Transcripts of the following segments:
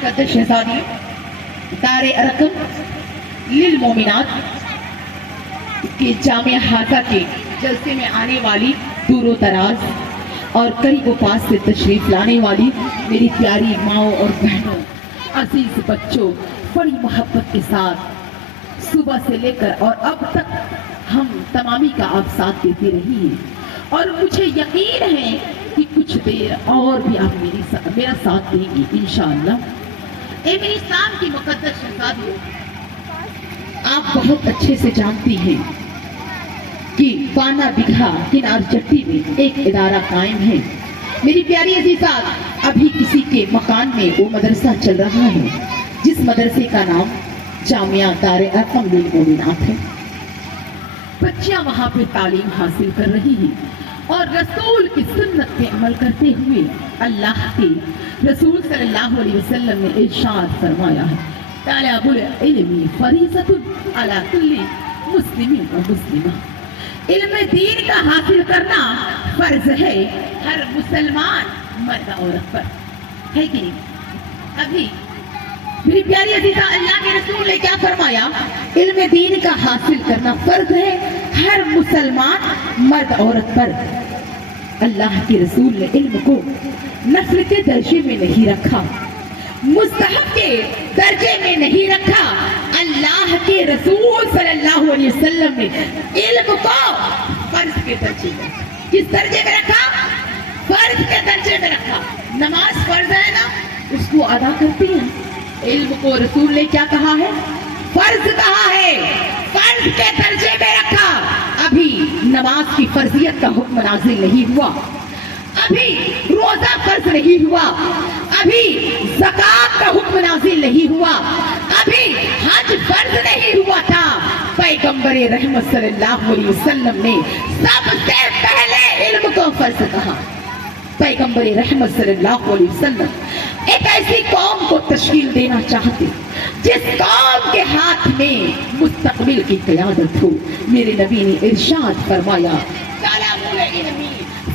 मुकद्दस शहजादी दारे अरकम लिलमोमिनात के जामिया हाजा के जलसे में आने वाली दूरों दराज और करीबों पास से तशरीफ लाने वाली मेरी प्यारी माओ और बहनों, अजीज बच्चों, बड़ी मोहब्बत के साथ सुबह से लेकर और अब तक हम तमामी का आप साथ देते रही हैं और मुझे यकीन है कि कुछ देर और भी आप मेरा साथ देंगे इंशाअल्लाह। ए मेरी इस्लाम की मुकद्दस शहजादियों, आप बहुत अच्छे से जानती हैं कि पाना बिघा किनार चट्टी में एक इदारा कायम है। मेरी प्यारी अजीज़ात, अभी किसी के मकान में वो मदरसा चल रहा है जिस मदरसे का नाम जामिया दारे अरकम लिलमोमिनात है। बच्चियां वहां पे तालीम हासिल कर रही हैं और रसूल की सुन्नत पे अमल करते हुए अल्लाह के रसूल सल्लल्लाहु अलैहि वसल्लम ने इरशाद फरमाया है, तलबुल इल्मी फरीज़तुन अला कुल्ली मुस्लिमिन व मुस्लिमा। इल्म दीन का हासिल करना फर्ज है हर मुसलमान मर्द औरत पर, है कि नहीं? अभी मेरी प्यारी अजीज़ा, अल्लाह के रसूल ने क्या फरमाया? इल्म दीन का हासिल करना फर्ज है हर मुसलमान मर्द औरत पर। अल्लाह के रसूल ने इल्म को नफल के दर्जे में नहीं रखा, मुस्तहब के दर्जे में नहीं रखा। अल्लाह के रसूल सल्लल्लाहु अलैहि वसल्लम ने इल्म को फर्ज के दर्जे में, किस दर्जे में रखा? फर्ज के दर्जे में रखा। नमाज फर्ज है ना, उसको अदा करती हैं। इल्म को रसूल ने क्या कहा है? फर्ज कहा है, फर्ज के दर्जे में रखा। अभी नमाज की फर्जियत का हुक्म नाजिल नहीं हुआ, अभी रोजा फर्ज नहीं हुआ, अभी ज़कात का हुक्म नाजिल नहीं हुआ, अभी हज फर्ज नहीं हुआ था। पैगंबर रहमत सल्लल्लाहु अलैहि वसल्लम ने सबसे पहले इल्म को फर्ज कहा। पैगंबर रहमत सल्लल्लाहु अलैहि वसल्लम एक ऐसी कौम को तश्कील देना चाहते जिस कौम के हाथ में मुस्तकबिल की क़यादत हो। मेरे नबी ने इरशाद फरमाया, तलबुल इल्मी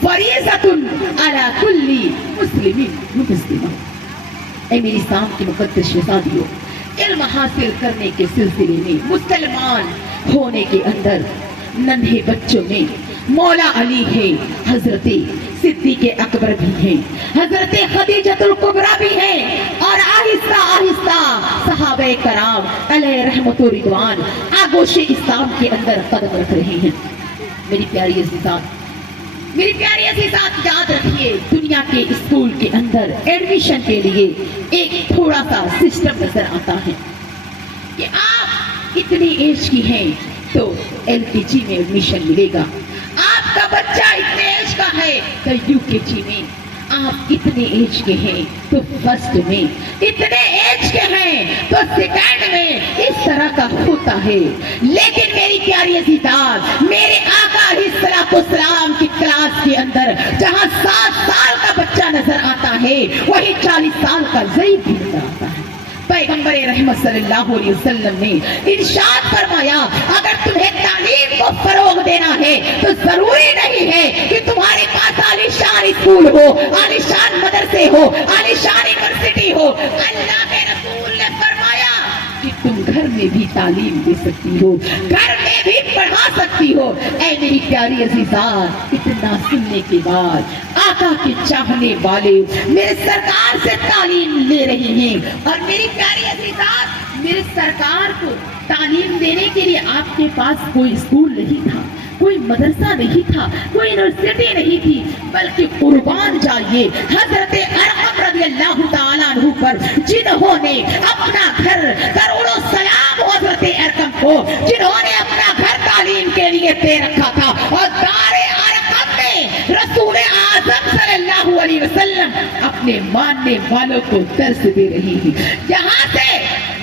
फरीज़तुन अला कुल्ली मुस्लिमिन व मुस्लिमा। ऐ मेरी इस्लाम की मुकद्दस शहजादियों, इल्म हासिल करने के सिलसिले में मुसलमान होने के अंदर नन्हे बच्चों में मौला अली है, हजरत सिद्दीक़ अकबर भी हैं, हजरत खदीजतुल कुबरा भी हैं और आहिस्ता आहिस्ता सहाबे कराम अलैहि रहमतुर रिदवान आगोश इस्लाम के अंदर कदम रख रहे हैं। मेरी प्यारी अज़ीज़ात, मेरी प्यारी अज़ीज़ात, याद रखिए, दुनिया के स्कूल के अंदर एडमिशन के लिए एक थोड़ा सा सिस्टम नजर आता है कि आप इतनी एज की हैं तो LKG में एडमिशन मिलेगा, आपका बच्चा इतने एज का है तो UKG में, आप इतने एज के हैं तो फर्स्ट में, इतने एज के हैं तो सेकंड में, इस तरह का होता है। लेकिन मेरी प्यारी अज़ीज़ात, मेरे आका अलैहिस्सलाम की क्लास के अंदर जहां 7 साल का बच्चा नजर आता है वही 40 साल का ज़ईफ़ भी नजर आता है। पैगंबर रहमत सल्लल्लाहु अलैहि वसल्लम ने इरशाद फरमाया, अगर तुम्हें तालीम को फरोग देना है तो जरूरी नहीं है कि तुम्हारे पास आलीशान स्कूल हो, आलीशान मदरसे हो, आलीशान यूनिवर्सिटी हो। अल्लाह के रसूल ने फरमाया कि तुम घर में भी तालीम दे सकती हो, घर में भी पढ़ा सकती हो। ऐ मेरी प्यारी अज़ीज़ात, इतना सुनने के बाद आका के चाहने वाले मेरे सरकार से तालीम ले रहे हैं और मेरी प्यारी अज़ीज़ात, मेरे सरकार को तालीम देने के लिए आपके पास कोई स्कूल नहीं था, कोई मदरसा नहीं था, कोई यूनिवर्सिटी नहीं थी, बल्कि कुर्बान जाइए हजरत अरकम रज़ियल्लाहु ताला अन्हु पर, जिन्होंने अपना घर, करोड़ों सलाम हजरत अरकम को, जिन्होंने अपना घर तालीम के लिए दे रखा था और दारे अरकम में रसूल आज़म सल्लल्लाहु अलैहि वसल्लम अपने मानने वालों को दर्स दे रही है। यहाँ से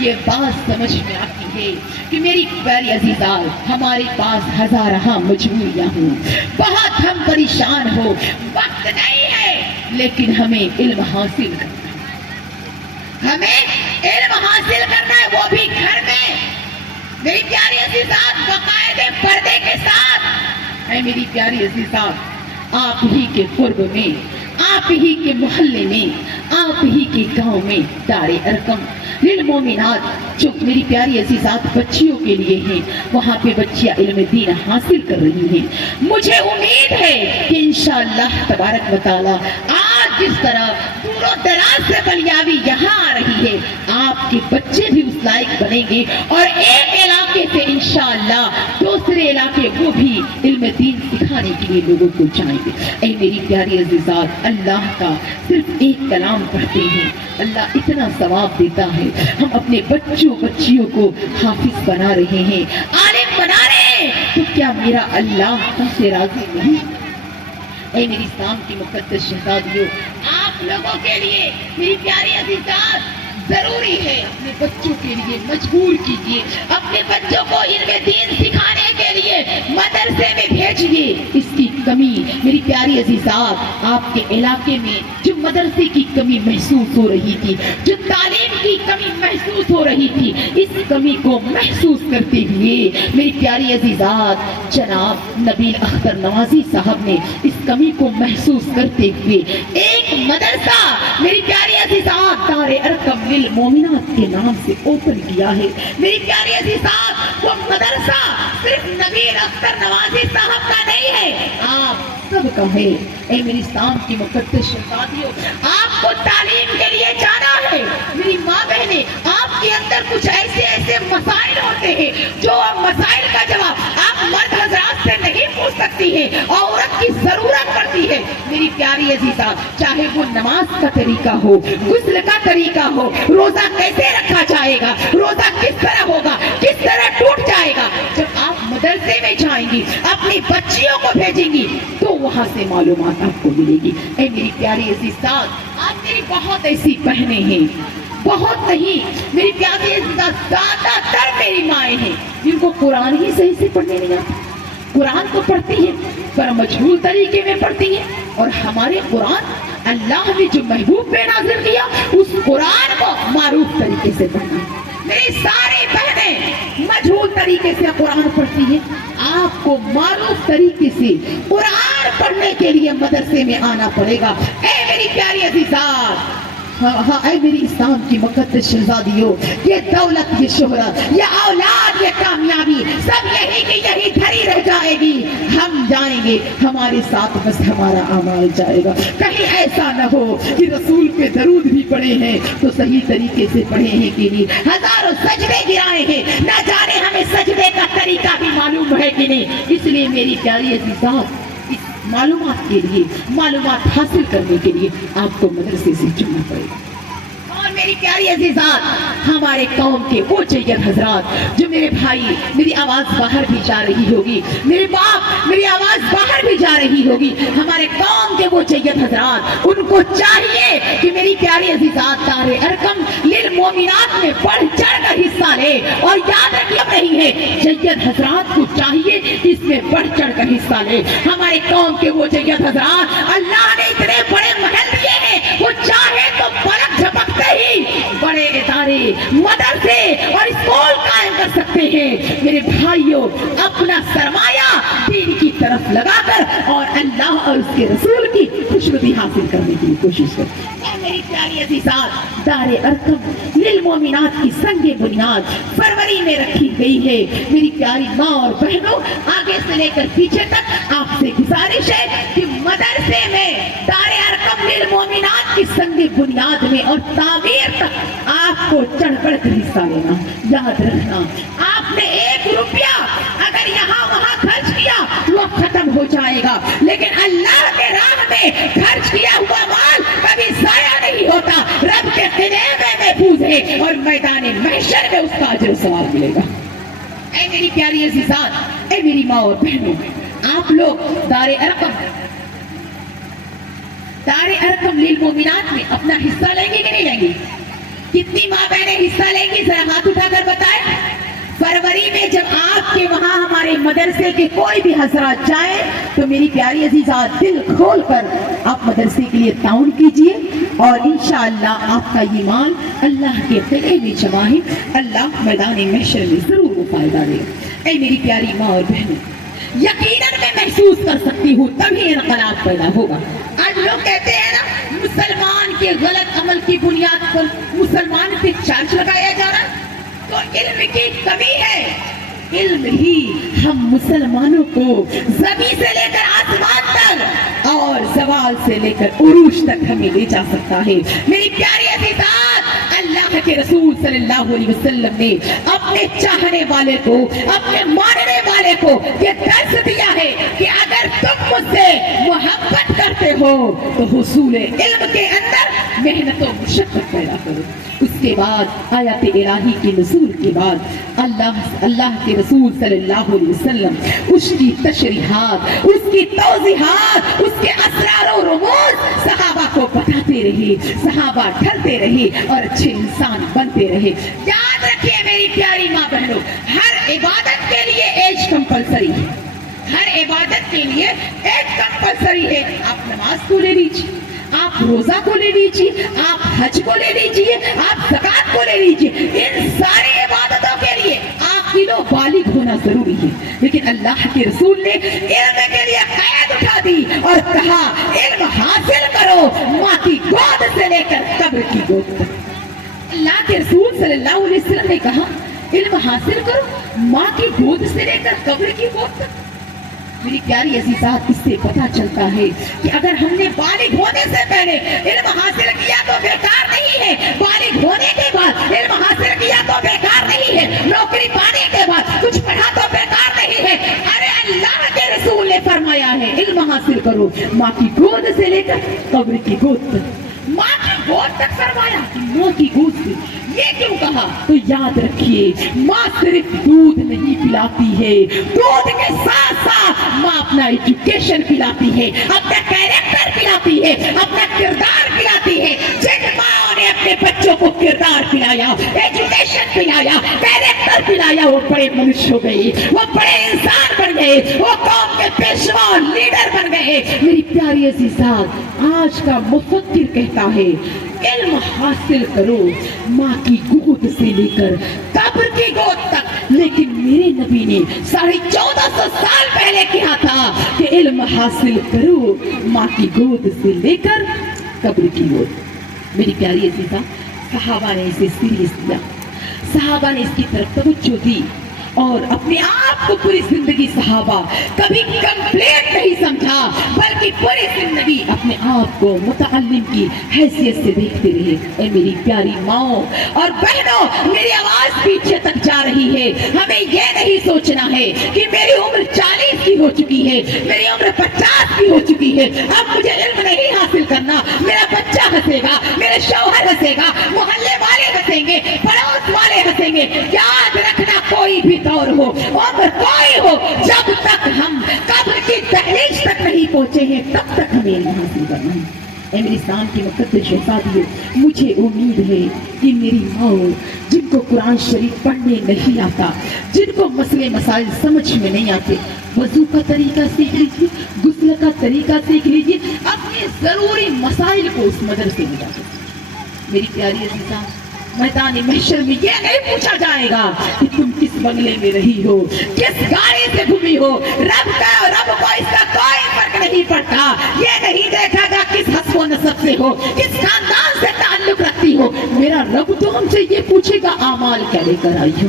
ये बात समझ में आती है कि मेरी प्यारी अज़ीज़ात, हमारे पास हज़ारहा मजबूरियाँ हों, बहुत हम परेशान हो, वक्त नहीं है, लेकिन हमें इल्म हासिल करना है, हमें इल्म हासिल करना है, वो भी घर में। मेरी प्यारी अज़ीज़ात, बाकायदे पर्दे के साथ। मेरी प्यारी अज़ीज़ात, आप ही के कुर्ब में, आप ही के मोहल्ले में, आप ही के गांव में दारे अरकम लिल मोमिनात जो मेरी प्यारी अजीजात बच्चियों के लिए हैं, वहाँ पे बच्चियाँ इल्म दीन हासिल कर रही हैं। मुझे उम्मीद है कि इंशाअल्लाह तबारक व तआला आज जिस तरह दूरों दराज से बलियावी यहाँ आ रही है, आपके बच्चे भी उस लायक बनेंगे और एक इलाके से इंशाअल्लाह दूसरे इलाके वो भी इल्म दीन सिखाने के लिए लोगों को जाएंगे। ऐ मेरी प्यारी अजीजात, अल्लाह का सिर्फ एक कलाम पढ़ते हैं, अल्लाह इतना सवाब देता है। हम अपने बच्चों बच्चियों को हाफिज बना रहे हैं, आलिम बना रहे हैं, तो क्या मेरा अल्लाह हमसे राजी नहीं? ऐ मेरी इस्लाम की मुक़द्दस शहज़ादियों, आप लोगों के लिए मेरी प्यारी अजीज़ात जरूरी है अपने बच्चों के लिए मजबूर कीजिए, अपने बच्चों को इल्म दीन सिखाने के लिए मदरसे में भेजिए। इसकी कमी मेरी प्यारी अजीज़ात, आपके इलाके में जो मदरसे की कमी महसूस हो रही थी, जो तालीम की कमी महसूस हो रही थी, इस कमी को महसूस करते हुए मेरी प्यारी अजीज़ात जनाब नबील अख्तर नवाजी साहब ने इस कमी को महसूस करते हुए एक मदरसा मेरी प्यारी अजीज़ात दारे अरकम लिल मोमिनात के नाम से ओपन किया है। मेरी प्यारी अजीज़ात, वो मदरसा सिर्फ नबील अख्तर नवाजी साहब का नहीं है, आप सबका है। ऐ मेरी इस्लाम की मुक़द्दस शहज़ादियों, आपको तालीम के लिए जाना है। मेरी माँ बहने, आपके अंदर कुछ ऐसे ऐसे मसाइल होते हैं जो मसाइल का जवाब आप मर्द हज़रात से नहीं पूछ सकती है, औरत की जरूरत पड़ती है। मेरी प्यारी अजीज़ा, चाहे वो नमाज का तरीका हो, गुस्ल का तरीका हो, रोजा कैसे रखा जाएगा, रोजा किस तरह होगा, किस तरह टूट जाएगा, जब आप मदरसे में जाएंगी, अपनी बच्चियों को भेजेंगी, तो वहां से मालूमात आपको मिलेगी। ऐ मेरी प्यारी अजीज़ा, आज मेरी बहुत ऐसी बहनें हैं, बहुत नहीं, मेरी प्यारी अजीज़ा, ज्यादातर मेरी माएँ हैं जिनको कुरान ही सही से पढ़ने नहीं आता। कुरान तो पढ़ती है पर मजबूर तरीके में पढ़ती है, और हमारे कुरान अल्लाह ने जो महबूब पे नाज़िल किया, उस कुरान को मारूफ तरीके से पढ़ना है। मेरी सारी बहनें मजबूर तरीके से कुरान पढ़ती है, आपको मारूफ तरीके से कुरान पढ़ने के लिए मदरसे में आना पड़ेगा। ऐ मेरी प्यारी अजीज़ात, हाँ, ऐ मेरी इस्लाम की मुक़द्दस शहज़ादियों, ये दौलत, ये शोहरत, ये औलाद, ये कामयाबी सब यही की यही धरी रह जाएगी। हम जाएंगे, हमारे साथ बस हमारा अमाल जाएगा। कहीं ऐसा न हो कि रसूल पे दरूद भी पढ़े हैं तो सही तरीके से पढ़े हैं कि नहीं, हजारों सजदे गिराए हैं, न जाने हमें सजदे का तरीका भी मालूम है कि नहीं। इसलिए मेरी प्यारी अजीज़ात, मालूमात के लिए, मालूमात हासिल करने के लिए आपको मदरसे से जुड़ना पड़ेगा। और मेरी प्यारी अजीज़ात, हमारे कौम के वो जय्यद हजरात, जो मेरे भाई, मेरी आवाज बाहर भी जा रही होगी, मेरे बाप, मेरी आवाज बाहर भी जा रही होगी, हमारे कौम के वो जय्यद हजरात, उनको चाहिए कि मेरी प्यारी अजीज़ात दारे अरकम लिल मोमिनात में बढ़ चढ़ कर हिस्सा ले। और याद रखिए, नहीं है, जय्यद हजरात को चाहिए कि इसमें बढ़ चढ़ कर हिस्सा ले। हमारे कौम के वो जय्यद हजरात, अल्लाह ने इतने बड़े महल दिए हैं, वो चाहे तो पलक झपकते ही बड़े इदारे, मदरसे और स्कूल कायम कर सकते हैं। मेरे भाइयों, अपना सरमाया दीन की तरफ लगाकर और अल्लाह और उसके रसूल की खुशनुदी हासिल करने की कोशिश करें। मेरी प्यारी अजीज़ात, दारे अरकम लिल मोमिनात की संगे बुनियाद फरवरी में रखी गई है। मेरी प्यारी माँ और बहनों, आगे से लेकर पीछे तक आपसे गुजारिश है कि मदरसे में दारे अरकम लिल मोमिनात की संगे बुनियाद में और तामीर तक आपको चढ़ बढ़ कर हिस्सा लेना। याद रखना, आपने 1 रुपया अगर यहाँ वहाँ खर्च किया वो खत्म हो जाएगा, लेकिन अल्लाह के राह में खर्च किया हुआ माल कभी जाया नहीं होता। रब के किले में महफूज है और मैदान महशर में उसका अजर सवाब मिलेगा। ऐ मेरी प्यारी अजीज़ात, ऐ मेरी माँ और बहनों, आप लोग दारे अरकम लिल मोमिनात में अपना हिस्सा लेंगे कि नहीं लेंगे? कितनी माँ बहनें हिस्सा लेंगी, जरा हाथ उठाकर बताएं। फरवरी में जब आपके वहाँ हमारे मदरसे के कोई भी हजरात जाए तो मेरी प्यारी अजीज़ा, दिल खोल कर आप मदरसे के लिए ताउन कीजिए और इंशाअल्लाह आपका ये माल अल्लाह के किले में जमा है, अल्लाह मैदान महशर में जरूर वो फायदा देगा। ऐ मेरी प्यारी माँ और बहनों, यकीनन मैं महसूस कर सकती हूँ तभी इनकलाब पैदा होगा। आज लोग कहते हैं ना, مسلمان کے غلط عمل کی بنیاد پر مسلمان پہ چارج لگایا جا رہا ہے، تو علم کی کمی ہے۔ علم ہی ہم مسلمانوں کو زمین سے لے کر آسمان تک اور زوال سے لے کر عروج تک ہمیں لے جا سکتا ہے۔ میری پیاری عزیزات، اللہ کے رسول صلی اللہ علیہ وسلم نے اپنے چاہنے والے کو، اپنے ماننے والے کو یہ درس دیا ہے کہ اگر تم مجھ سے محبت کرتے ہو تو حصول علم کے اندر محنت و مشقت پیدا کرو۔ اس کے بعد آیات الہی کی نزول کے بعد اللہ کے رسول صلی اللہ علیہ وسلم اس کی تشریحات، اس کی توضیحات، اس کے اسرار و رموز صحابہ کو بتاتے رہے، صحابہ ڈھلتے رہے اور اچھے انسان بنتے رہے۔ یاد رکھیے میری پیاری ماں بہنوں، ہر عبادت کے لیے ایج کمپلسری ہے، ہر عبادت کے لیے ایج کمپلسری ہے۔ آپ نماز کو لے لیجیے، آپ روزہ کو لے لیجیے، آپ حج کو لے لیجیے، آپ زکات کو لے لیجیے، ان ساری عبادتوں کے لیے عاقل و بالغ ہونا ضروری ہے۔ لیکن اللہ کے رسول نے علم کے لیے قید اٹھا دی اور کہا علم حاصل کرو ماں کی گود سے لے کر قبر کی گود تک۔ اللہ کے رسول صلی اللہ علیہ وسلم نے کہا علم حاصل کرو ماں کی گود سے لے کر قبر کی گود تک۔ میری پیاری عزیزات، اس سے پتا چلتا ہے کہ اگر ہم نے بالغ ہونے سے پہلے علم حاصل کیا تو بیکار نہیں ہے، بالغ ہونے کے بعد علم حاصل کیا تو بیکار نہیں ہے، نوکری پانے کے بعد کچھ پڑھا تو بیکار نہیں ہے۔ ارے اللہ کے رسول نے فرمایا ہے علم حاصل کرو ماں کی گود سے لے کر قبر کی گود تک، ماں کی گود تک فرمایا، ماں کی گود سے۔ یہ کیوں کہا؟ تو یاد رکھیے ماں صرف دودھ نہیں پلاتی ہے، دودھ کے ساتھ ساتھ ماں اپنا ایجوکیشن پلاتی ہے، اپنا کیریکٹر پلاتی ہے، اپنا کردار پلاتی ہے۔ جن ماں نے اپنے بچوں کو کردار پلایا، ایجوکیشن پلایا، کیریکٹر پلایا، وہ بڑے منش ہو گئے، وہ بڑے انسان بن گئے، وہ قوم کے پیشوا لیڈر بن گئے۔ میری پیاری عزیزات، آج کا مفکر کہتا ہے علم حاصل کرو ماں کی گود سے لے کر قبر کی گود تک، لیکن میرے نبی نے 1450 سال پہلے کہا تھا کہ علم حاصل کرو ماں کی گود سے لے کر قبر کی گود۔ میری پیاری عزیزہ، صحابہ نے اسے سیریس لیا، صحابہ نے اس کی طرف توجہ دی اور اپنے آپ کو پوری زندگی صحابہ کبھی کمپلیٹ نہیں سمجھا، بلکہ پوری زندگی اپنے آپ کو متعلم کی حیثیت سے دیکھتے رہے۔ اے میری پیاری ماؤں اور بہنوں، میری آواز پیچھے تک جا رہی ہے۔ ہمیں یہ نہیں سوچنا ہے کہ میری عمر 40 کی ہو چکی ہے، میری عمر 50 کی ہو چکی ہے، اب مجھے علم نہیں حاصل کرنا، میرا بچہ ہنسے گا، میرے شوہر ہنسے گا، محلے والے ہنسیں گے، پڑوس والے ہنسیں گے۔ یاد رکھنا کوئی بھی دور ہو، عمر کوئی ہو، جب تک ہم قبر کی دہلیز تک نہیں پہنچے ہیں تب تک ہمیں علم حاصل کرنا ہے۔ اے میری اسلام کی مقدس شہزادیوں، مجھے امید ہے کہ میری ماں جن کو قرآن شریف پڑھنے نہیں آتا، جن کو مسئلے مسائل سمجھ میں نہیں آتے، وضو کا طریقہ سیکھ لیجیے، غسل کا طریقہ سیکھ لیجیے، اپنے ضروری مسائل کو اس مدرسے میں جا کر۔ میری پیاری عزیزاں، میدان محشر میں یہ نہیں پوچھا جائے گا کہ تم کس بنگلے میں رہی ہو، کس گاڑی سے گھومی ہو، رب کو اس کا کوئی فرق نہیں پڑتا۔ یہ نہیں دیکھا گا کس حسب و نسب سے ہو، کس خاندان سے تعلق رکھتی ہو، میرا رب تو ہم سے یہ پوچھے گا اعمال کیا لے کر آئی ہو۔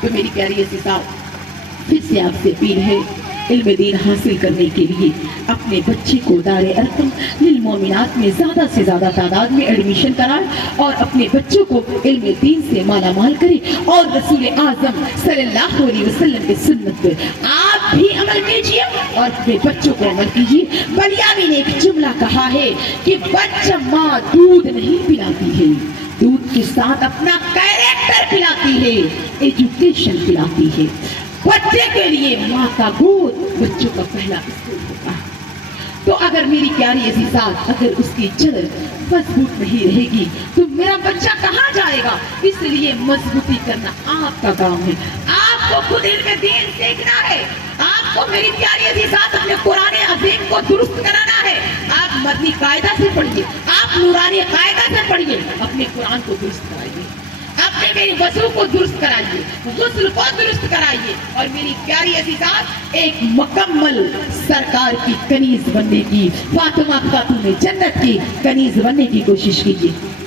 تو میری پیاری عزیزاں، پھر سے آپ سے اپیل ہے، علم دین حاصل کرنے کے لیے اپنے بچے کو دار ارقم للمومنات میں زیادہ سے زیادہ تعداد میں ایڈمیشن کرائیں اور اپنے بچوں کو علم دین سے مالا مال کریں اور رسول اعظم صلی اللہ علیہ وسلم کی سنت پر آپ بھی عمل کیجیے اور اپنے بچوں کو عمل کیجیے۔ بلیاوی نے ایک جملہ کہا ہے کہ بچہ ماں دودھ نہیں پلاتی ہے، دودھ کے ساتھ اپنا کیریکٹر پلاتی ہے، ایجوکیشن پلاتی ہے۔ بچے کے لیے ماں کا گود بچوں کا پہلا اسکول ہوتا ہے۔ تو اگر میری پیاری عزیزات، اگر اس کی جڑ مضبوط نہیں رہے گی تو میرا بچہ کہاں جائے گا؟ اس لیے مضبوطی کرنا آپ کا کام ہے۔ آپ کو خود علم دین سیکھنا ہے، آپ کو میری پیاری عزیزات اپنے قرآن عظیم کو درست کرانا ہے۔ آپ مدنی قاعدہ سے پڑھیے، آپ نورانی قاعدہ سے پڑھیے، اپنے قرآن کو درست کرائیے۔ اپنے میری وضو کو درست کرائیے، غسل کو درست کرائیے، اور میری پیاری عزیزات ایک مکمل سرکار کی کنیز بننے کی، فاطمہ خاتون جنت کی کنیز بننے کی کوشش کیجیے۔